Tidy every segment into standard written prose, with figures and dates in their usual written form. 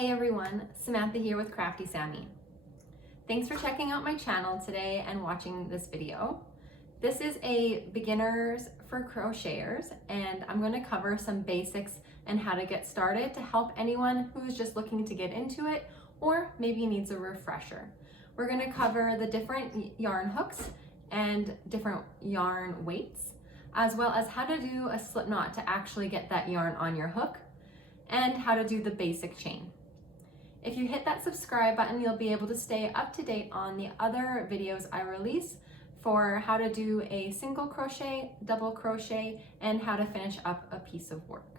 Hey everyone, Samantha here with Crafty Sammy. Thanks for checking out my channel today and watching this video. This is a beginners for crocheters and I'm going to cover some basics and how to get started to help anyone who's just looking to get into it or maybe needs a refresher. We're going to cover the different yarn hooks and different yarn weights, as well as how to do a slip knot to actually get that yarn on your hook, and how to do the basic chain. If you hit that subscribe button, you'll be able to stay up to date on the other videos I release for how to do a single crochet, double crochet, and how to finish up a piece of work.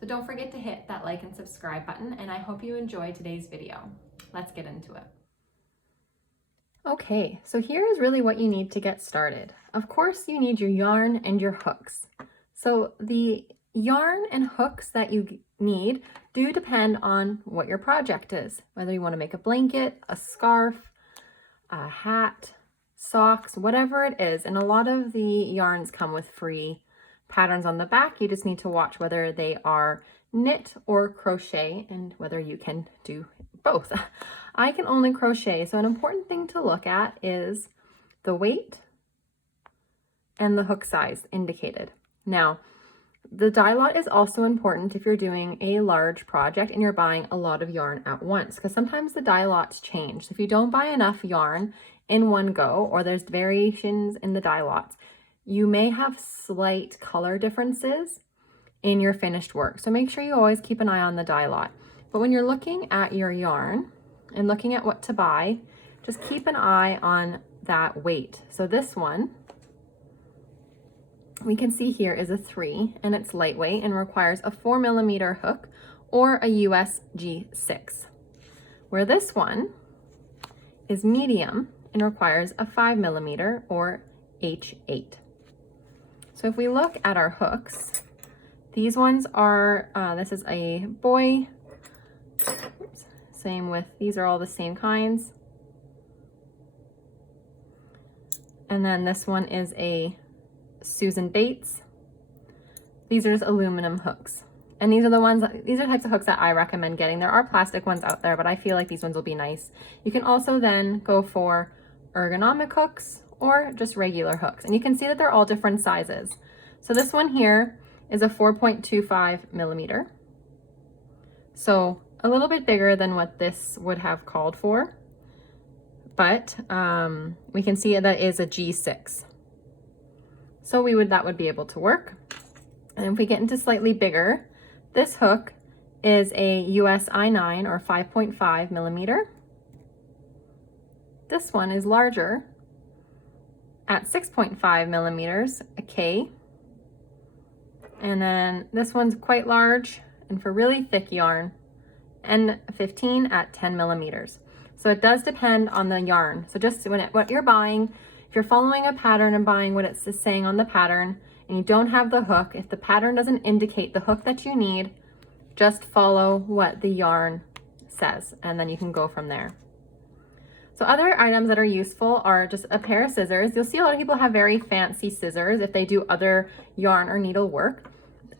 So don't forget to hit that like and subscribe button, and I hope you enjoy today's video. Let's get into it. Okay, so here is really what you need to get started. Of course, you need your yarn and your hooks. So the yarn and hooks that you need do depend on what your project is, whether you want to make a blanket, a scarf, a hat, socks, whatever it is. And a lot of the yarns come with free patterns on the back. You just need to watch whether they are knit or crochet and whether you can do both. I can only crochet, so an important thing to look at is the weight and the hook size indicated. Now, the dye lot is also important if you're doing a large project and you're buying a lot of yarn at once, because sometimes the dye lots change. So if you don't buy enough yarn in one go, or there's variations in the dye lots, you may have slight color differences in your finished work. So make sure you always keep an eye on the dye lot. But when you're looking at your yarn and looking at what to buy, just keep an eye on that weight. So this one, we can see here is a 3 and it's lightweight and requires a 4mm hook or a US G6, where this one is medium and requires a 5mm or H8. So if we look at our hooks, these ones are, this is a boy, oops, same with, these are all the same kinds. And then this one is a Susan Bates. These are just aluminum hooks. And these are the types of hooks that I recommend getting. There are plastic ones out there, but I feel like these ones will be nice. You can also then go for ergonomic hooks or just regular hooks. And you can see that they're all different sizes. So this one here is a 4.25mm. So a little bit bigger than what this would have called for. But we can see that is a G6. So that would be able to work. And if we get into slightly bigger, this hook is a US I9 or 5.5mm. This one is larger at 6.5mm, a K. And then this one's quite large and for really thick yarn, N15 at 10mm. So it does depend on the yarn. So just what you're buying, if you're following a pattern and buying what it's saying on the pattern and you don't have the hook, if the pattern doesn't indicate the hook that you need, just follow what the yarn says and then you can go from there. So other items that are useful are just a pair of scissors. You'll see a lot of people have very fancy scissors if they do other yarn or needle work.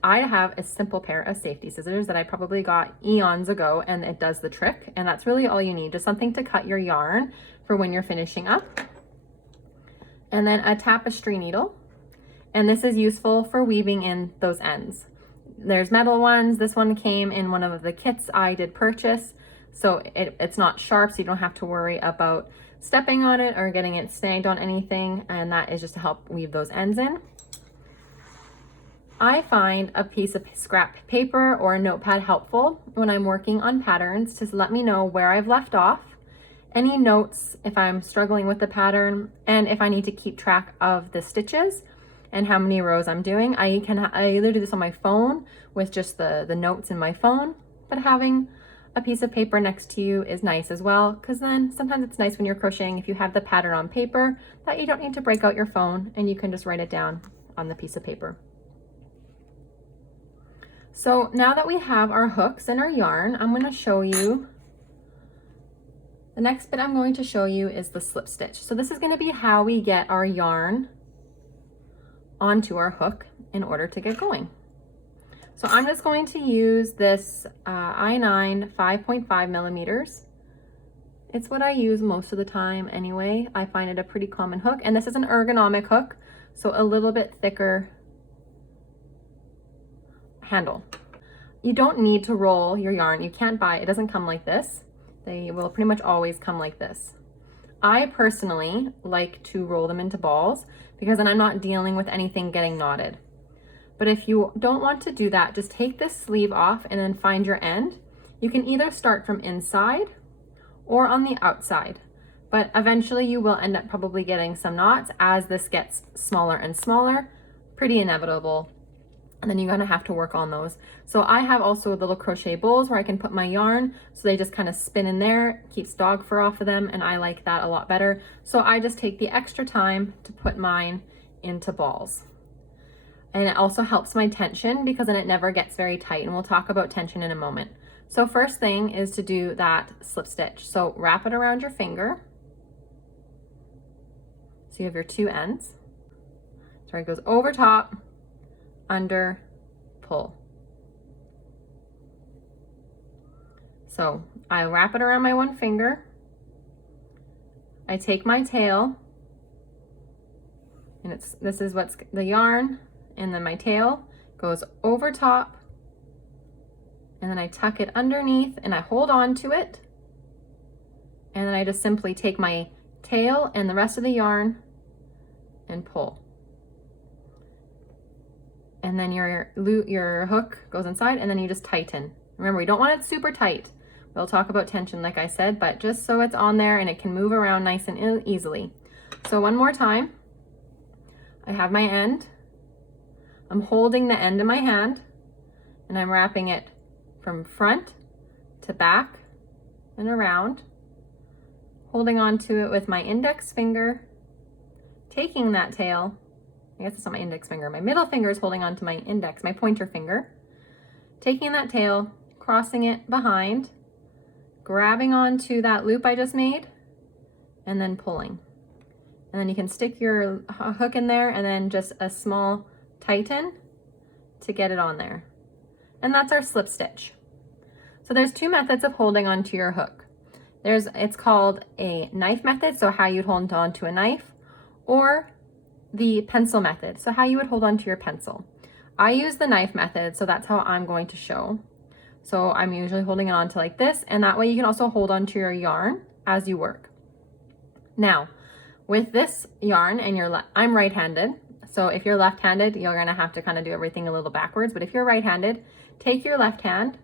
I have a simple pair of safety scissors that I probably got eons ago, and it does the trick. And that's really all you need, just something to cut your yarn for when you're finishing up. And then a tapestry needle. And this is useful for weaving in those ends. There's metal ones. This one came in one of the kits I did purchase. So it's not sharp, so you don't have to worry about stepping on it or getting it snagged on anything. And that is just to help weave those ends in. I find a piece of scrap paper or a notepad helpful when I'm working on patterns to let me know where I've left off, any notes if I'm struggling with the pattern, and if I need to keep track of the stitches and how many rows I'm doing. I either do this on my phone with just the notes in my phone, but having a piece of paper next to you is nice as well, because then sometimes it's nice when you're crocheting if you have the pattern on paper that you don't need to break out your phone and you can just write it down on the piece of paper. So now that we have our hooks and our yarn, I'm going to show you, the next bit I'm going to show you is the slip stitch. So this is going to be how we get our yarn onto our hook in order to get going. So I'm just going to use this I9 5.5 millimeters. It's what I use most of the time anyway. I find it a pretty common hook, and this is an ergonomic hook, so a little bit thicker handle. You don't need to roll your yarn. You can't buy it. It doesn't come like this. They will pretty much always come like this. I personally like to roll them into balls because then I'm not dealing with anything getting knotted. But if you don't want to do that, just take this sleeve off and then find your end. You can either start from inside or on the outside, but eventually you will end up probably getting some knots as this gets smaller and smaller, pretty inevitable. And then you're gonna have to work on those. So I have also little crochet bowls where I can put my yarn, so they just kind of spin in there, keeps dog fur off of them, and I like that a lot better. So I just take the extra time to put mine into balls. And it also helps my tension because then it never gets very tight, and we'll talk about tension in a moment. So first thing is to do that slip stitch. So wrap it around your finger. So you have your two ends. So it goes over top, under, pull. So I wrap it around my one finger. I take my tail, and this is what's the yarn, and then my tail goes over top, and then I tuck it underneath and I hold on to it, and then I just simply take my tail and the rest of the yarn and pull. And then your hook goes inside, and then you just tighten. Remember, we don't want it super tight. We'll talk about tension like I said, but just so it's on there and it can move around nice and easily. So one more time, I have my end. I'm holding the end in my hand, and I'm wrapping it from front to back and around, holding on to it with my index finger, taking that tail, I guess it's not my index finger, my middle finger is holding on to my index, my pointer finger, taking that tail, crossing it behind, grabbing onto that loop I just made, and then pulling. And then you can stick your hook in there and then just a small tighten to get it on there. And that's our slip stitch. So there's two methods of holding onto your hook. It's called a knife method, so how you'd hold on to a knife, or the pencil method, so how you would hold on to your pencil. I use the knife method, so that's how I'm going to show. So I'm usually holding it onto like this, and that way you can also hold onto your yarn as you work. Now, with this yarn, and I'm right-handed, so if you're left-handed, you're gonna have to kind of do everything a little backwards, but if you're right-handed, take your left hand,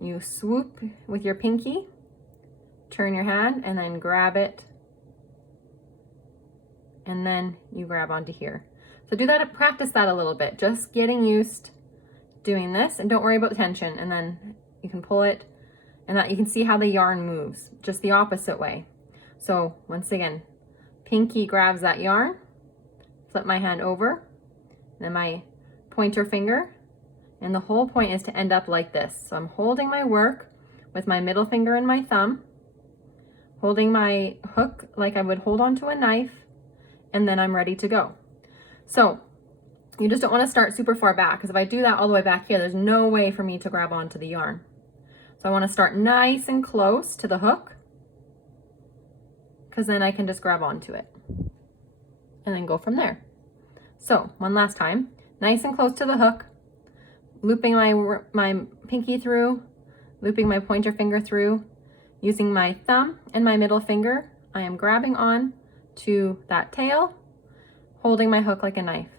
you swoop with your pinky, turn your hand, and then grab it, and then you grab onto here. So do that, practice that a little bit, just getting used doing this, and don't worry about the tension, and then you can pull it, and that you can see how the yarn moves, just the opposite way. So once again, pinky grabs that yarn, flip my hand over, then my pointer finger, and the whole point is to end up like this. So I'm holding my work with my middle finger and my thumb, holding my hook like I would hold onto a knife, and then I'm ready to go. So you just don't want to start super far back, because if I do that all the way back here, there's no way for me to grab onto the yarn. So I want to start nice and close to the hook, because then I can just grab onto it and then go from there. So one last time, nice and close to the hook, looping my pinky through, looping my pointer finger through, using my thumb and my middle finger, I am grabbing on to that tail, holding my hook like a knife.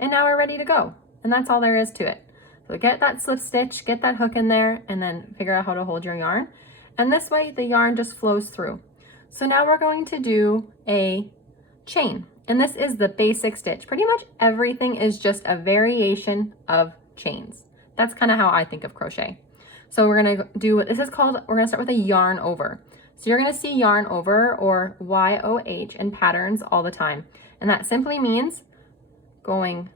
And now we're ready to go. And that's all there is to it. So get that slip stitch, get that hook in there, and then figure out how to hold your yarn. And this way the yarn just flows through. So now we're going to do a chain. And this is the basic stitch. Pretty much everything is just a variation of chains. That's kind of how I think of crochet. So we're gonna do what this is called, we're gonna start with a yarn over. So you're gonna see yarn over, or YOH, in patterns all the time. And that simply means going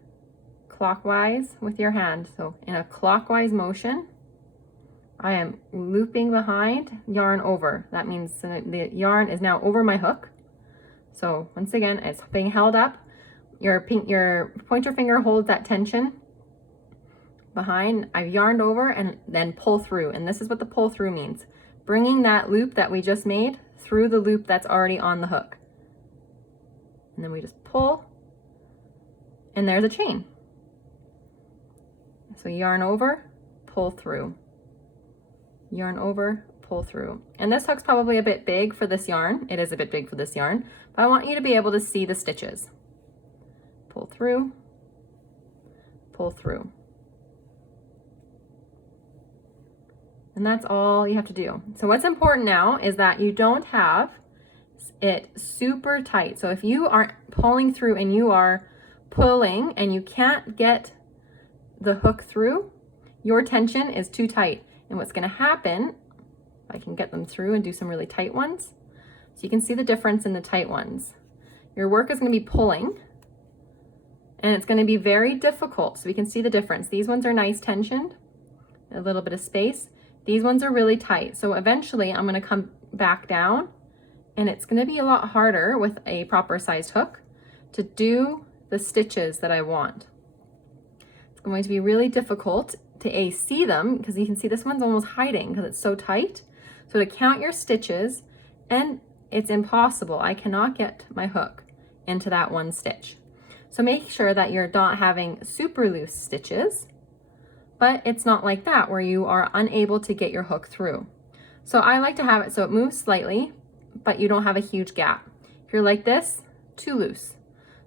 clockwise with your hand. So in a clockwise motion, I am looping behind, yarn over. That means the yarn is now over my hook. So once again, it's being held up. Your pointer finger holds that tension, behind, I've yarned over and then pull through. And this is what the pull through means. Bringing that loop that we just made through the loop that's already on the hook. And then we just pull, and there's a chain. So yarn over, pull through. Yarn over, pull through. And this hook's probably a bit big for this yarn. It is a bit big for this yarn, but I want you to be able to see the stitches. Pull through, pull through. And that's all you have to do. So what's important now is that you don't have it super tight. So if you aren't pulling through and you are pulling and you can't get the hook through, your tension is too tight. And what's going to happen, I can get them through and do some really tight ones. So you can see the difference in the tight ones. Your work is going to be pulling, and it's going to be very difficult. So we can see the difference. These ones are nice tensioned, a little bit of space. These ones are really tight. So eventually I'm going to come back down, and it's going to be a lot harder with a proper sized hook to do the stitches that I want. It's going to be really difficult to see them, because you can see this one's almost hiding because it's so tight. So to count your stitches, and it's impossible. I cannot get my hook into that one stitch. So make sure that you're not having super loose stitches, but it's not like that where you are unable to get your hook through. So I like to have it so it moves slightly, but you don't have a huge gap. If you're like this, too loose.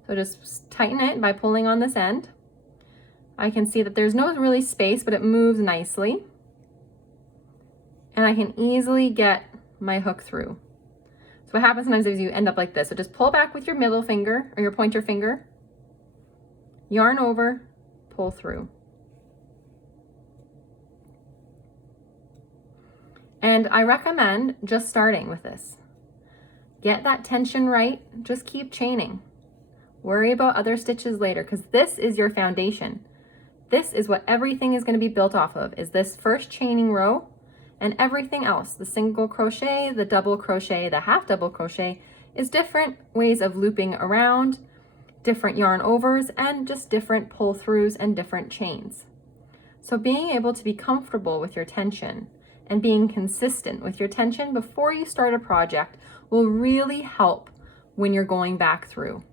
So just tighten it by pulling on this end. I can see that there's no really space, but it moves nicely. And I can easily get my hook through. So what happens sometimes is you end up like this. So just pull back with your middle finger or your pointer finger, yarn over, pull through. And I recommend just starting with this. Get that tension right, just keep chaining. Worry about other stitches later, because this is your foundation. This is what everything is going to be built off of, is this first chaining row, and everything else, the single crochet, the double crochet, the half double crochet, is different ways of looping around, different yarn overs, and just different pull throughs and different chains. So being able to be comfortable with your tension and being consistent with your tension before you start a project will really help when you're going back through.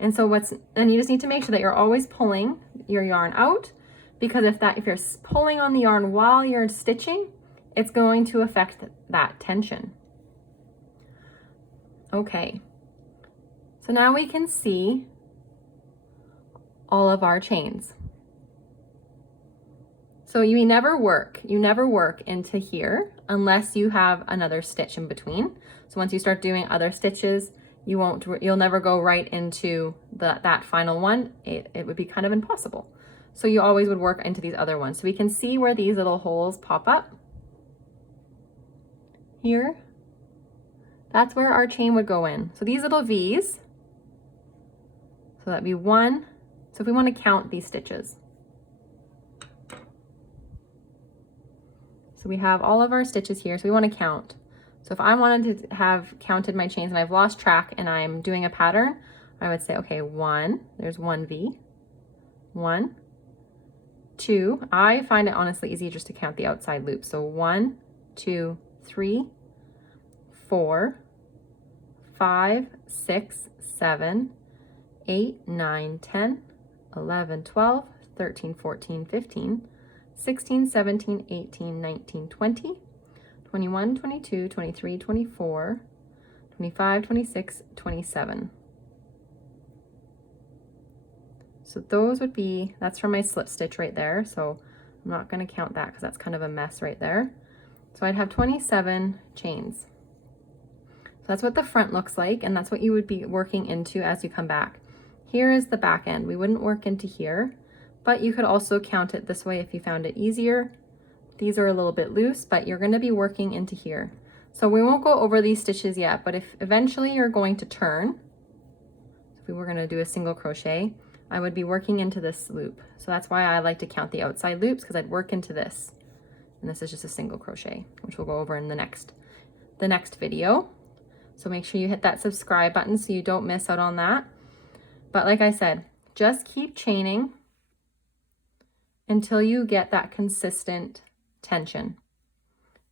And so and you just need to make sure that you're always pulling your yarn out, because if you're pulling on the yarn while you're stitching, it's going to affect that tension. Okay, so now we can see all of our chains. So you never work into here unless you have another stitch in between. So once you start doing other stitches, you'll never go right into that final one. It would be kind of impossible. So you always would work into these other ones. So we can see where these little holes pop up. Here, that's where our chain would go in. So these little V's, so that'd be one. So if we want to count these stitches. So we have all of our stitches here, so we want to count. So if I wanted to have counted my chains and I've lost track and I'm doing a pattern, I would say, okay, one, there's one V, one, two. I find it honestly easy just to count the outside loop. So 1, 2, 3, 4, 5, 6, 7, 8, 9, 10, 11, 12, 13, 14, 15, 16, 17, 18, 19, 20, 21, 22, 23, 24, 25, 26, 27. So those would be, that's from my slip stitch right there. So I'm not going to count that because that's kind of a mess right there. So I'd have 27 chains. So that's what the front looks like, and that's what you would be working into as you come back. Here is the back end. We wouldn't work into here, but you could also count it this way if you found it easier. These are a little bit loose, but you're going to be working into here. So we won't go over these stitches yet, but if eventually you're going to turn, if we were going to do a single crochet, I would be working into this loop. So that's why I like to count the outside loops, because I'd work into this. And this is just a single crochet, which we'll go over in the next video. So make sure you hit that subscribe button so you don't miss out on that. But like I said, just keep chaining until you get that consistent tension.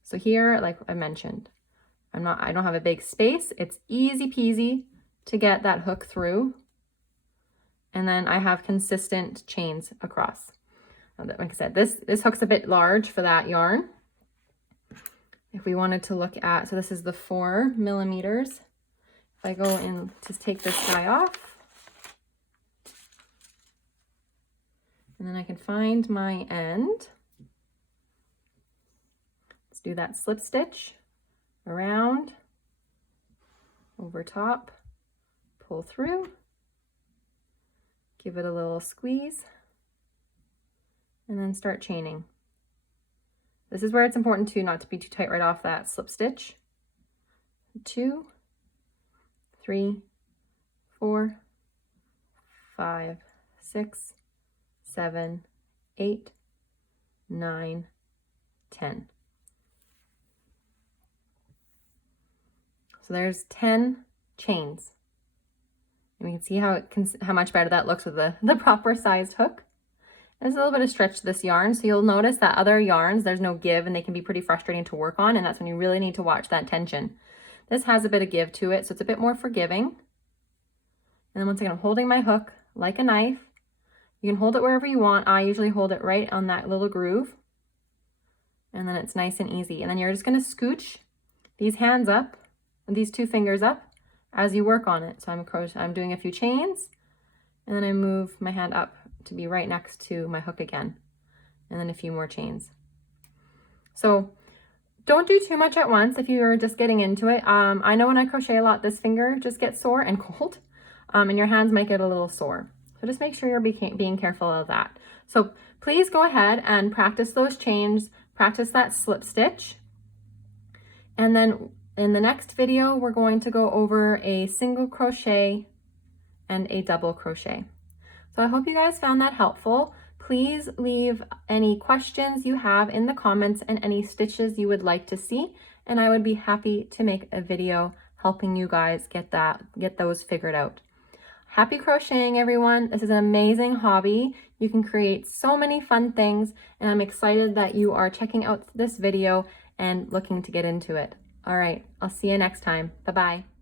So here, like I mentioned, I don't have a big space. It's easy peasy to get that hook through. And then I have consistent chains across. Like I said, this hook's a bit large for that yarn. If we wanted to look at, so this is the 4 millimeters. If I go in to take this guy off, and then I can find my end. Let's do that slip stitch around, over top, pull through, give it a little squeeze, and then start chaining. This is where it's important too, not to be too tight right off that slip stitch. 2, 3, 4, 5, 6, 7, 8, 9, 10. So there's 10 chains. And we can see how much better that looks with the proper sized hook. There's a little bit of stretch to this yarn, so you'll notice that other yarns, there's no give, and they can be pretty frustrating to work on, and that's when you really need to watch that tension. This has a bit of give to it, so it's a bit more forgiving. And then once again, I'm holding my hook like a knife. You can hold it wherever you want. I usually hold it right on that little groove. And then it's nice and easy. And then you're just gonna scooch these hands up, and these 2 fingers up as you work on it. So I'm doing a few chains, and then I move my hand up to be right next to my hook again, and then a few more chains. So don't do too much at once if you're just getting into it. I know when I crochet a lot, this finger just gets sore and cold, and your hands might get a little sore. So just make sure you're being careful of that. So please go ahead and practice those chains, practice that slip stitch. And then in the next video, we're going to go over a single crochet and a double crochet. So I hope you guys found that helpful. Please leave any questions you have in the comments and any stitches you would like to see, and I would be happy to make a video helping you guys get those figured out. Happy crocheting, everyone. This is an amazing hobby. You can create so many fun things, and I'm excited that you are checking out this video and looking to get into it. All right, I'll see you next time. Bye-bye.